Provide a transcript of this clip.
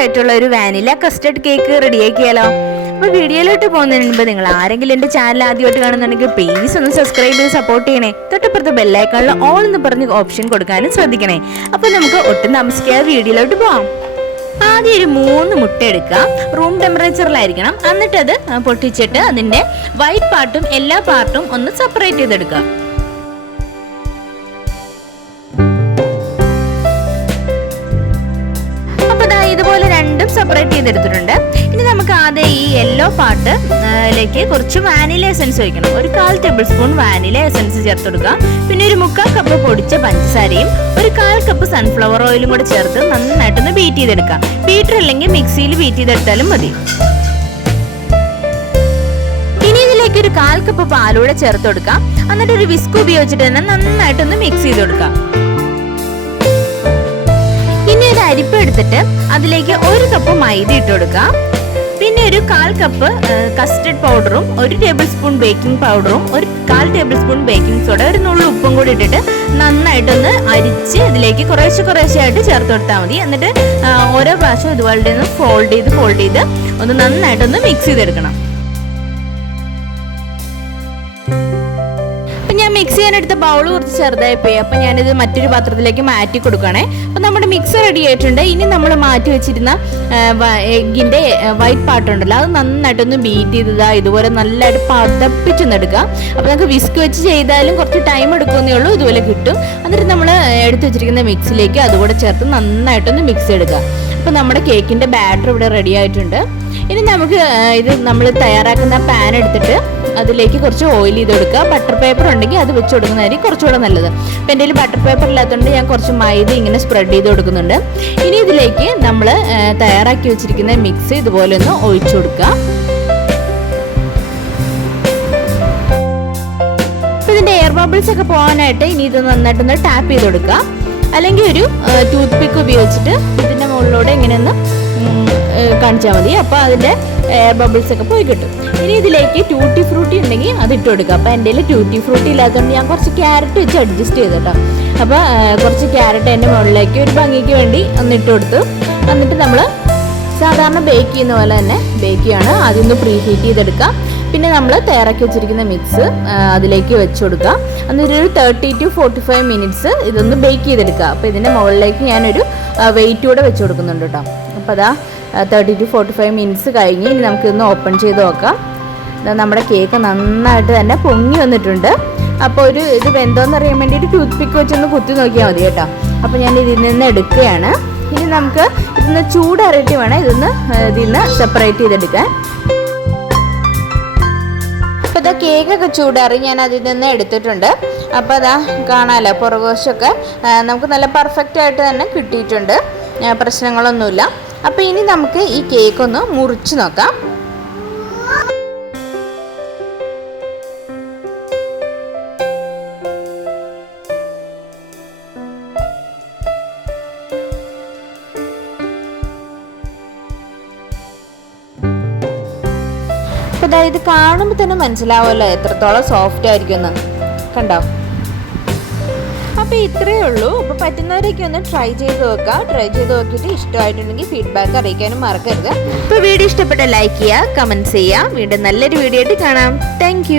ആയിട്ടുള്ള ഒരു vanilla custard cake റെഡിയാക്കിയാലോ? അപ്പോൾ വീഡിയോയിലോട്ട് പോകുന്നതിന് മുൻപ് നിങ്ങൾ ആരെങ്കിലും എന്റെ ചാനൽ ആദ്യമായിട്ട് കാണുന്നുണ്ടെങ്കിൽ പ്ലീസ് ഒന്ന് സബ്സ്ക്രൈബ് ചെയ്ത് സപ്പോർട്ട് ചെയ്യണേ. തൊട്ടപ്പുറത്ത് ബെല്ലൈക്കണിൽ ഓൾ എന്ന് പറഞ്ഞ് ഓപ്ഷൻ കൊടുക്കാനും ശ്രദ്ധിക്കണേ. അപ്പോൾ നമുക്ക് ഒട്ടും താമസിക്കാതെ വീഡിയോയിലോട്ട് പോവാം. ആദ്യം ഒരു മൂന്ന് മുട്ട എടുക്കുക. റൂം ടെമ്പറേച്ചറിലായിരിക്കണം എന്നിട്ട് അത് പൊട്ടിച്ചിട്ട് അതിന്റെ വൈറ്റ് പാർട്ടും എല്ലാ പാർട്ടും ഒന്ന് സെപ്പറേറ്റ് ചെയ്തെടുക്കുക. സെപ്പറേറ്റ് ചെയ്തെടുത്തിട്ടുണ്ട്. ഇനി നമുക്ക് ആദ്യം ഈ യെല്ലോ പാർട്ട് ലേക്ക് കുറച്ച് വാനില എസൻസ് ഒഴിക്കണം. ഒരു കാൽ ടേബിൾ സ്പൂൺ വാനില എസൻസ് ചേർത്ത് കൊടുക്കുക. പിന്നെ ഒരു മുക്കാൽ കപ്പ് പൊടിച്ച പഞ്ചസാരയും ഒരു കാൽ കപ്പ് സൺഫ്ലവർ ഓയിലും കൂടെ ചേർത്ത് നന്നായിട്ടൊന്ന് ബീറ്റ് ചെയ്തെടുക്കാം ബീറ്റർ അല്ലെങ്കിൽ മിക്സിയിൽ ബീറ്റ് ചെയ്തെടുത്താലും മതി. ഒരു കാൽ കപ്പ് പാലൂടെ ചേർത്ത് കൊടുക്കാം എന്നിട്ട് ഒരു വിസ്ക് ഉപയോഗിച്ചിട്ട് തന്നെ നന്നായിട്ടൊന്ന് മിക്സ് ചെയ്ത് കൊടുക്കാം എടുത്തിട്ട് അതിലേക്ക് ഒരു കപ്പ് മൈദ ഇട്ട് കൊടുക്കാം. പിന്നെ ഒരു കാൽ കപ്പ് കസ്റ്റർഡ് പൗഡറും ഒരു ടേബിൾ സ്പൂൺ ബേക്കിംഗ് പൗഡറും ഒരു കാൽ ടേബിൾ സ്പൂൺ ബേക്കിംഗ് സോഡ ഒരു നുള്ളു ഉപ്പും കൂടി ഇട്ടിട്ട് നന്നായിട്ടൊന്ന് അരിച്ച് ഇതിലേക്ക് കുറേശ്ശെ കുറേശ്ശെ ആയിട്ട് ചേർത്ത് കൊടുത്താൽ മതി. എന്നിട്ട് ഓരോ പ്രാവശ്യം ഇതുപോലെ ഫോൾഡ് ചെയ്ത് ഫോൾഡ് ചെയ്ത് ഒന്ന് നന്നായിട്ടൊന്ന് മിക്സ് ചെയ്തെടുക്കണം. മിക്സ് ചെയ്യാനെടുത്ത ബൗൾ കുറച്ച് ചെറുതായി പോയി അപ്പൊ ഞാനിത് മറ്റൊരു പാത്രത്തിലേക്ക് മാറ്റി കൊടുക്കണേ അപ്പൊ നമ്മുടെ മിക്സ് റെഡി ആയിട്ടുണ്ട്. ഇനി നമ്മൾ മാറ്റി വെച്ചിരുന്ന എഗിന്റെ വൈറ്റ് പാർട്ട് ഉണ്ടല്ലോ അത് നന്നായിട്ടൊന്ന് ബീറ്റ് ചെയ്തതാ ഇതുപോലെ നല്ലതായിട്ട് പതപ്പിച്ചെന്നെടുക്കുക അപ്പൊ നമുക്ക് വിസ്ക് വെച്ച് ചെയ്താലും കുറച്ച് ടൈം എടുക്കുന്നേ ഉള്ളൂ ഇതുപോലെ കിട്ടും. എന്നിട്ട് നമ്മൾ എടുത്തു വെച്ചിരിക്കുന്ന മിക്സിലേക്ക് അതുകൂടെ ചേർത്ത് നന്നായിട്ടൊന്ന് മിക്സ് എടുക്കുക അപ്പൊ നമ്മുടെ കേക്കിന്റെ ബാറ്റർ ഇവിടെ റെഡി ആയിട്ടുണ്ട്. ഇനി നമുക്ക് ഇത് നമ്മൾ തയ്യാറാക്കുന്ന പാൻ എടുത്തിട്ട് അതിലേക്ക് കുറച്ച് ഓയിൽ ചെയ്ത് കൊടുക്കുക ബട്ടർ പേപ്പർ ഉണ്ടെങ്കിൽ അത് വെച്ച് കൊടുക്കുന്നതായിരിക്കും കുറച്ചുകൂടെ നല്ലത്. അപ്പം എന്റെ ബട്ടർ പേപ്പർ ഇല്ലാത്തതുകൊണ്ട് ഞാൻ കുറച്ച് മൈദ ഇങ്ങനെ സ്പ്രെഡ് ചെയ്ത് കൊടുക്കുന്നുണ്ട്. ഇനി ഇതിലേക്ക് നമ്മൾ തയ്യാറാക്കി വെച്ചിരിക്കുന്ന മിക്സ് ഇതുപോലെ ഒന്ന് ഒഴിച്ചു കൊടുക്കുക. ഇതിന്റെ എയർ ബബിൾസ് ഒക്കെ പോകാനായിട്ട് ഇനി ഇത് നന്നായിട്ടൊന്ന് ടാപ്പ് ചെയ്ത് കൊടുക്കുക. അല്ലെങ്കിൽ ഒരു ടൂത്ത് പിക്ക് ഉപയോഗിച്ചിട്ട് ഇതിന്റെ മുകളിലൂടെ ഇങ്ങനെ ഒന്ന് കാണിച്ചാൽ മതി. അപ്പോൾ അതിന്റെ ബബിൾസ് ഒക്കെ പോയി കിട്ടും. ഇനി ഇതിലേക്ക് ട്യൂട്ടി ഫ്രൂട്ടി ഉണ്ടെങ്കിൽ അത് ഇട്ട് കൊടുക്കുക അപ്പോൾ എന്റെ കയ്യിൽ ട്യൂട്ടി ഫ്രൂട്ടി ഇല്ലാത്തതുകൊണ്ട് ഞാൻ കുറച്ച് ക്യാരറ്റ് വെച്ച് അഡ്ജസ്റ്റ് ചെയ്തിട്ടോ അപ്പോൾ കുറച്ച് ക്യാരറ്റ് എന്റെ മുകളിലേക്ക് ഒരു ഭംഗിക്ക് വേണ്ടി ഒന്ന് ഇട്ട് കൊടുത്തു. എന്നിട്ട് നമ്മൾ സാധാരണ ബേക്ക് ചെയ്യുന്ന പോലെ തന്നെ ബേക്ക് ചെയ്യാണ്. ആദ്യം ഒന്ന് പ്രീ ഹീറ്റ് ചെയ്തെടുക്കാം. പിന്നെ നമ്മൾ തയ്യാറാക്കി വെച്ചിരിക്കുന്ന മിക്സ് അതിലേക്ക് വെച്ച് കൊടുക്കുക എന്നിട്ട് ഒരു thirty to forty five minutes ഇതൊന്ന് ബേക്ക് ചെയ്തെടുക്കുക അപ്പോൾ ഇതിന്റെ മുകളിലേക്ക് ഞാനൊരു വെയിറ്റ് കൂടെ വെച്ച് കൊടുക്കുന്നുണ്ട് കേട്ടോ. അപ്പോൾ അതാ thirty to forty five minutes കഴിഞ്ഞ് ഇനി നമുക്കിന്ന് ഓപ്പൺ ചെയ്ത് നോക്കാം. നമ്മുടെ കേക്ക് നന്നായിട്ട് തന്നെ പൊങ്ങി വന്നിട്ടുണ്ട്. അപ്പോൾ ഒരു ഇത് വെന്തോന്ന് അറിയാൻ വേണ്ടിയിട്ട് ടൂത്ത് പിക്ക് വെച്ചൊന്ന് കുത്തി നോക്കിയാൽ മതി കേട്ടോ. അപ്പോൾ ഞാൻ ഇതിൽ നിന്ന് എടുക്കുകയാണ്. ഇനി നമുക്ക് ഇതിന്ന് ചൂടരട്ടി വേണം ഇതൊന്ന് ഇതിൽ നിന്ന് സെപ്പറേറ്റ് ചെയ്തെടുക്കാൻ. അപ്പോൾ ഇതാ കേക്കൊക്കെ ചൂടാറി ഞാൻ അതിൽ നിന്ന് എടുത്തിട്ടുണ്ട്. അപ്പോൾ അതാ കാണാമല്ലോ പുറകോശമൊക്കെ നമുക്ക് നല്ല പെർഫെക്റ്റ് ആയിട്ട് തന്നെ കിട്ടിയിട്ടുണ്ട്. പ്രശ്നങ്ങളൊന്നുമില്ല. അപ്പോൾ ഇനി നമുക്ക് ഈ കേക്ക് ഒന്ന് മുറിച്ചു നോക്കാം. അപ്പോൾ ഇത് കാണുമ്പോൾ തന്നെ മനസ്സിലാവുമല്ലോ എത്രത്തോളം സോഫ്റ്റ് ആയിരിക്കുമെന്ന്. കണ്ടോ? അപ്പോൾ ഇത്രയേ ഉള്ളൂ. അപ്പോൾ പറ്റുന്നവരൊക്കെ ഒന്ന് ട്രൈ ചെയ്ത് നോക്കുക ട്രൈ ചെയ്ത് നോക്കിയിട്ട് ഇഷ്ടമായിട്ടുണ്ടെങ്കിൽ ഫീഡ്ബാക്ക് അറിയിക്കാനും മറക്കരുത്. അപ്പോൾ വീഡിയോ ഇഷ്ടപ്പെട്ട ലൈക്ക് ചെയ്യുക കമന്റ് ചെയ്യുക. വീണ്ടും നല്ലൊരു വീഡിയോ ആയിട്ട് കാണാം. താങ്ക്